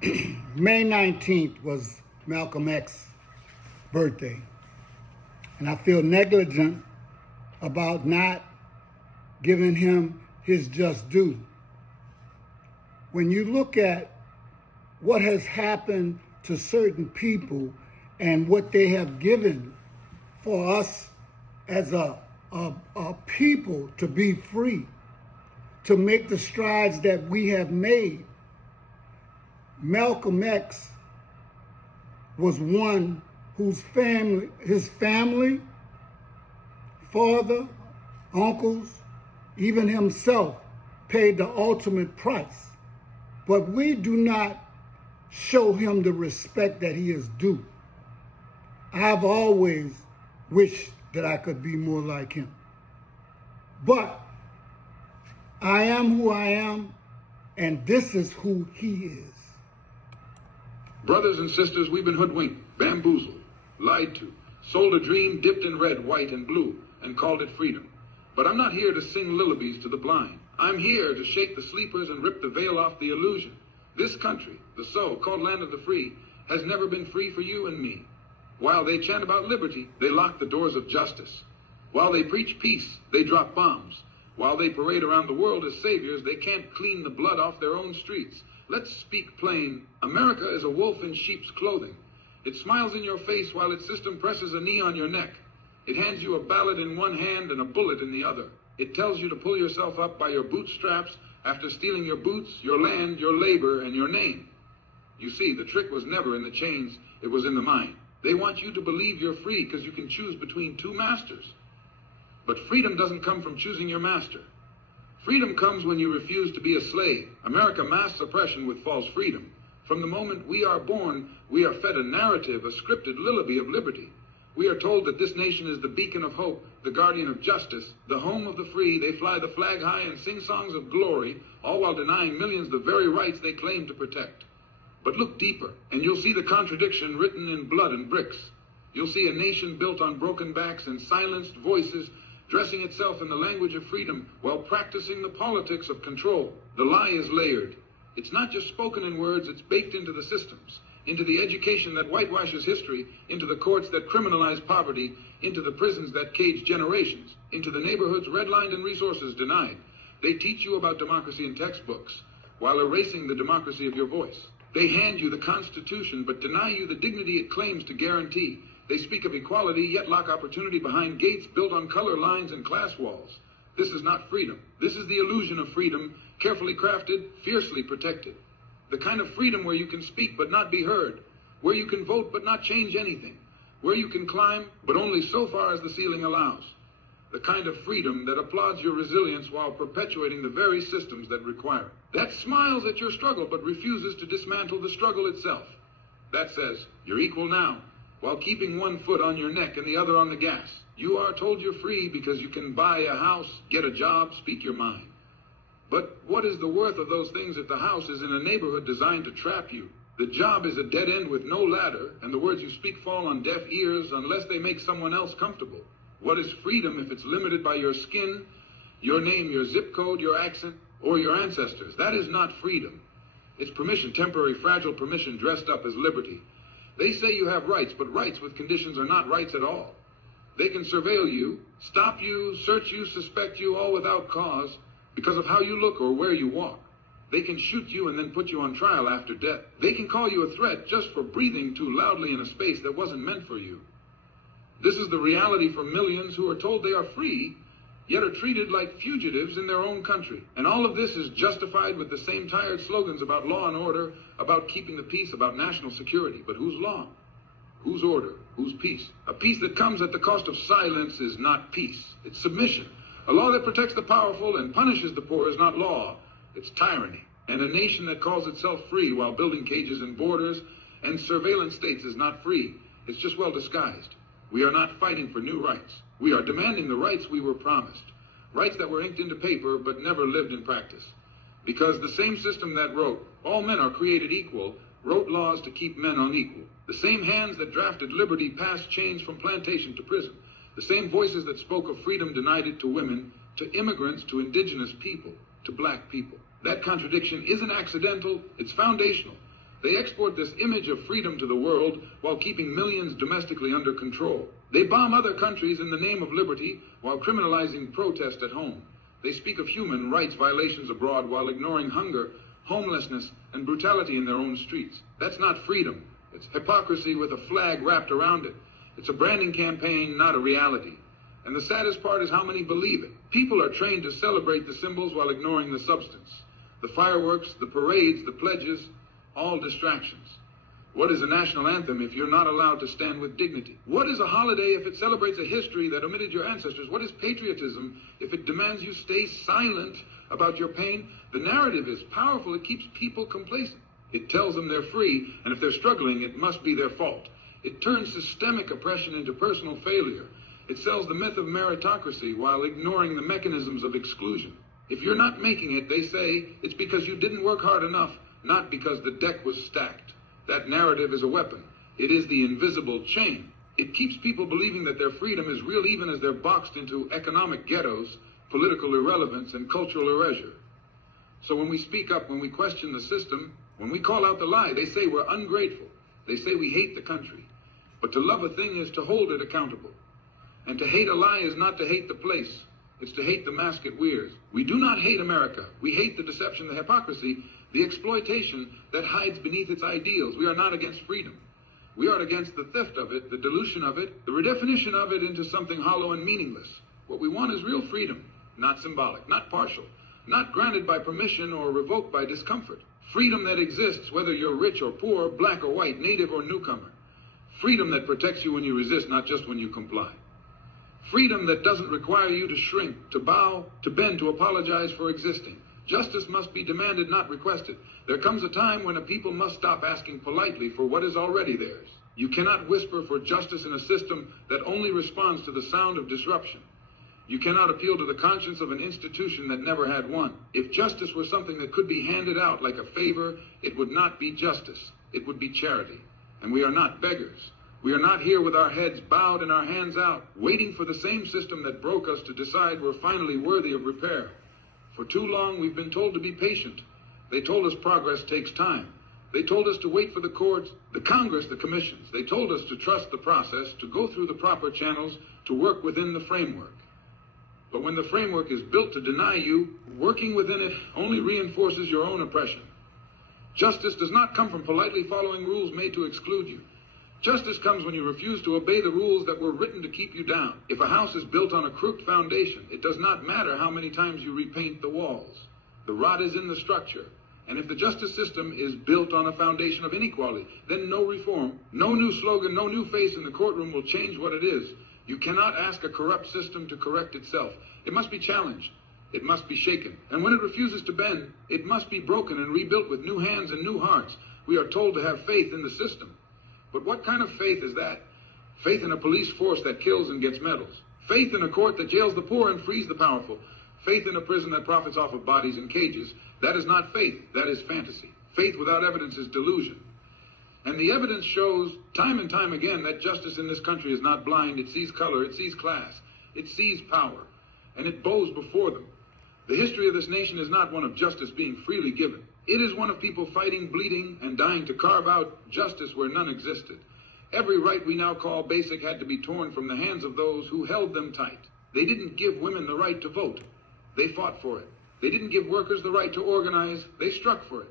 May 19th was Malcolm X's birthday, and I feel negligent about not giving him his just due. When you look at what has happened to certain people and what they have given for us as a people to be free, to make the strides that we have made, Malcolm X was one whose family, his family, father, uncles, even himself paid the ultimate price. But we do not show him the respect that he is due. I've always wished that I could be more like him. But I am who I am, and this is who he is. Brothers and sisters, we've been hoodwinked, bamboozled, lied to, sold a dream dipped in red, white, and blue, and called it freedom. But I'm not here to sing lullabies to the blind. I'm here to shake the sleepers and rip the veil off the illusion. This country, the so-called land of the free, has never been free for you and me. While they chant about liberty, they lock the doors of justice. While they preach peace, they drop bombs. While they parade around the world as saviors, they can't clean the blood off their own streets. Let's speak plain. America is a wolf in sheep's clothing. It smiles in your face while its system presses a knee on your neck. It hands you a ballot in one hand and a bullet in the other. It tells you to pull yourself up by your bootstraps after stealing your boots, your land, your labor, and your name. You see, the trick was never in the chains, it was in the mind. They want you to believe you're free because you can choose between two masters. But freedom doesn't come from choosing your master. Freedom comes when you refuse to be a slave. America masks oppression with false freedom. From the moment we are born, we are fed a narrative, a scripted lullaby of liberty. We are told that this nation is the beacon of hope, the guardian of justice, the home of the free. They fly the flag high and sing songs of glory, all while denying millions the very rights they claim to protect. But look deeper, and you'll see the contradiction written in blood and bricks. You'll see a nation built on broken backs and silenced voices, dressing itself in the language of freedom while practicing the politics of control. The lie is layered. It's not just spoken in words, it's baked into the systems, into the education that whitewashes history, into the courts that criminalize poverty, into the prisons that cage generations, into the neighborhoods redlined and resources denied. They teach you about democracy in textbooks while erasing the democracy of your voice. They hand you the Constitution but deny you the dignity it claims to guarantee. They speak of equality, yet lock opportunity behind gates built on color lines and class walls. This is not freedom. This is the illusion of freedom, carefully crafted, fiercely protected. The kind of freedom where you can speak but not be heard, where you can vote but not change anything, where you can climb but only so far as the ceiling allows. The kind of freedom that applauds your resilience while perpetuating the very systems that require it. That smiles at your struggle but refuses to dismantle the struggle itself. That says, you're equal now, while keeping one foot on your neck and the other on the gas. You are told you're free because you can buy a house, get a job, speak your mind. But what is the worth of those things if the house is in a neighborhood designed to trap you? The job is a dead end with no ladder, and the words you speak fall on deaf ears unless they make someone else comfortable. What is freedom if it's limited by your skin, your name, your zip code, your accent, or your ancestors? That is not freedom. It's permission, temporary, fragile permission dressed up as liberty. They say you have rights, but rights with conditions are not rights at all. They can surveil you, stop you, search you, suspect you, all without cause, because of how you look or where you walk. They can shoot you and then put you on trial after death. They can call you a threat just for breathing too loudly in a space that wasn't meant for you. This is the reality for millions who are told they are free, yet are treated like fugitives in their own country. And all of this is justified with the same tired slogans about law and order, about keeping the peace, about national security. But whose law? Whose order? Whose peace? A peace that comes at the cost of silence is not peace. It's submission. A law that protects the powerful and punishes the poor is not law. It's tyranny. And a nation that calls itself free while building cages and borders and surveillance states is not free. It's just well disguised. We are not fighting for new rights. We are demanding the rights we were promised. Rights that were inked into paper but never lived in practice. Because the same system that wrote, all men are created equal, wrote laws to keep men unequal. The same hands that drafted liberty passed chains from plantation to prison. The same voices that spoke of freedom denied it to women, to immigrants, to indigenous people, to black people. That contradiction isn't accidental, it's foundational. They export this image of freedom to the world while keeping millions domestically under control. They bomb other countries in the name of liberty while criminalizing protest at home. They speak of human rights violations abroad while ignoring hunger, homelessness, and brutality in their own streets. That's not freedom. It's hypocrisy with a flag wrapped around it. It's a branding campaign, not a reality. And the saddest part is how many believe it. People are trained to celebrate the symbols while ignoring the substance. The fireworks, the parades, the pledges, all distractions. What is a national anthem if you're not allowed to stand with dignity? What is a holiday if it celebrates a history that omitted your ancestors? What is patriotism if it demands you stay silent about your pain? The narrative is powerful. It keeps people complacent. It tells them they're free, and if they're struggling, it must be their fault. It turns systemic oppression into personal failure. It sells the myth of meritocracy while ignoring the mechanisms of exclusion. If you're not making it, they say, it's because you didn't work hard enough, not because the deck was stacked. That narrative is a weapon. It is the invisible chain. It keeps people believing that their freedom is real even as they're boxed into economic ghettos, political irrelevance, and cultural erasure. So when we speak up, when we question the system, when we call out the lie, they say we're ungrateful. They say we hate the country. But to love a thing is to hold it accountable. And to hate a lie is not to hate the place. It's to hate the mask it wears. We do not hate America. We hate the deception, the hypocrisy, the exploitation that hides beneath its ideals. We are not against freedom. We are against the theft of it, the dilution of it, the redefinition of it into something hollow and meaningless. What we want is real freedom, not symbolic, not partial, not granted by permission or revoked by discomfort. Freedom that exists whether you're rich or poor, black or white, native or newcomer. Freedom that protects you when you resist, not just when you comply. Freedom that doesn't require you to shrink, to bow, to bend, to apologize for existing. Justice must be demanded, not requested. There comes a time when a people must stop asking politely for what is already theirs. You cannot whisper for justice in a system that only responds to the sound of disruption. You cannot appeal to the conscience of an institution that never had one. If justice were something that could be handed out like a favor, it would not be justice. It would be charity. And we are not beggars. We are not here with our heads bowed and our hands out, waiting for the same system that broke us to decide we're finally worthy of repair. For too long, we've been told to be patient. They told us progress takes time. They told us to wait for the courts, the Congress, the commissions. They told us to trust the process, to go through the proper channels, to work within the framework. But when the framework is built to deny you, working within it only reinforces your own oppression. Justice does not come from politely following rules made to exclude you. Justice comes when you refuse to obey the rules that were written to keep you down. If a house is built on a crooked foundation, it does not matter how many times you repaint the walls. The rot is in the structure. And if the justice system is built on a foundation of inequality, then no reform, no new slogan, no new face in the courtroom will change what it is. You cannot ask a corrupt system to correct itself. It must be challenged. It must be shaken. And when it refuses to bend, it must be broken and rebuilt with new hands and new hearts. We are told to have faith in the system. But what kind of faith is that? Faith in a police force that kills and gets medals. Faith in a court that jails the poor and frees the powerful. Faith in a prison that profits off of bodies in cages. That is not faith. That is fantasy. Faith without evidence is delusion. And the evidence shows time and time again that justice in this country is not blind. It sees color. It sees class. It sees power. And it bows before them. The history of this nation is not one of justice being freely given. It is one of people fighting, bleeding, and dying to carve out justice where none existed. Every right we now call basic had to be torn from the hands of those who held them tight. They didn't give women the right to vote. They fought for it. They didn't give workers the right to organize. They struck for it.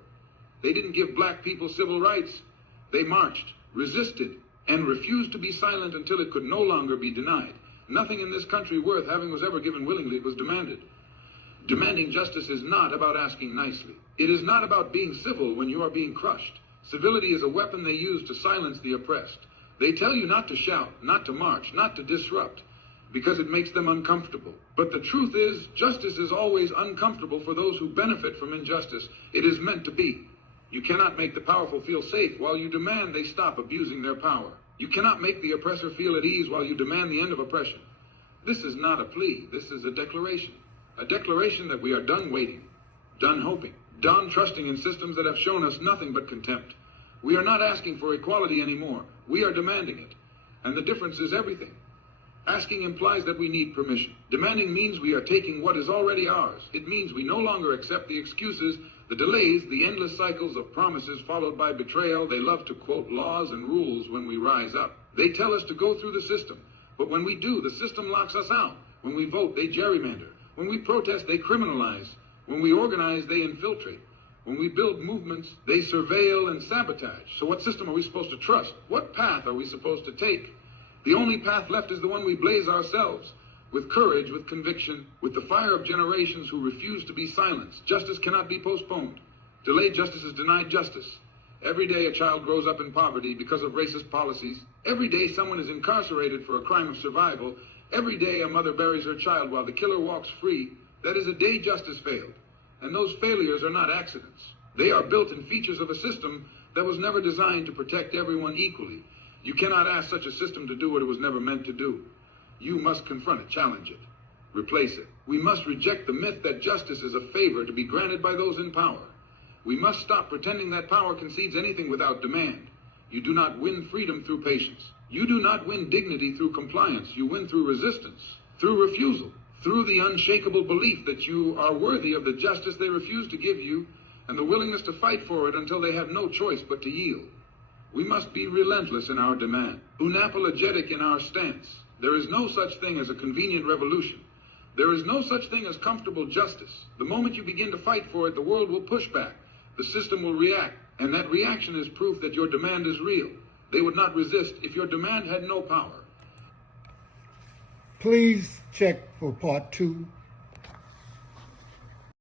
They didn't give black people civil rights. They marched, resisted, and refused to be silent until it could no longer be denied. Nothing in this country worth having was ever given willingly. It was demanded. Demanding justice is not about asking nicely. It is not about being civil when you are being crushed. Civility is a weapon they use to silence the oppressed. They tell you not to shout, not to march, not to disrupt, because it makes them uncomfortable. But the truth is, justice is always uncomfortable for those who benefit from injustice. It is meant to be. You cannot make the powerful feel safe while you demand they stop abusing their power. You cannot make the oppressor feel at ease while you demand the end of oppression. This is not a plea. This is a declaration. A declaration that we are done waiting, done hoping, done trusting in systems that have shown us nothing but contempt. We are not asking for equality anymore. We are demanding it. And the difference is everything. Asking implies that we need permission. Demanding means we are taking what is already ours. It means we no longer accept the excuses The delays, the endless cycles of promises followed by betrayal, they love to quote laws and rules when we rise up. They tell us to go through the system, but when we do, the system locks us out. When we vote, they gerrymander. When we protest, they criminalize. When we organize, they infiltrate. When we build movements, they surveil and sabotage. So what system are we supposed to trust? What path are we supposed to take? The only path left is the one we blaze ourselves. With courage, with conviction, with the fire of generations who refuse to be silenced. Justice cannot be postponed. Delayed justice is denied justice. Every day a child grows up in poverty because of racist policies. Every day someone is incarcerated for a crime of survival. Every day a mother buries her child while the killer walks free. That is a day justice failed. And those failures are not accidents. They are built-in features of a system that was never designed to protect everyone equally. You cannot ask such a system to do what it was never meant to do. You must confront it, challenge it, replace it. We must reject the myth that justice is a favor to be granted by those in power. We must stop pretending that power concedes anything without demand. You do not win freedom through patience. You do not win dignity through compliance. You win through resistance, through refusal, through the unshakable belief that you are worthy of the justice they refuse to give you and the willingness to fight for it until they have no choice but to yield. We must be relentless in our demand, unapologetic in our stance. There is no such thing as a convenient revolution. There is no such thing as comfortable justice. The moment you begin to fight for it, the world will push back. The system will react, and that reaction is proof that your demand is real. They would not resist if your demand had no power. Please check for part 2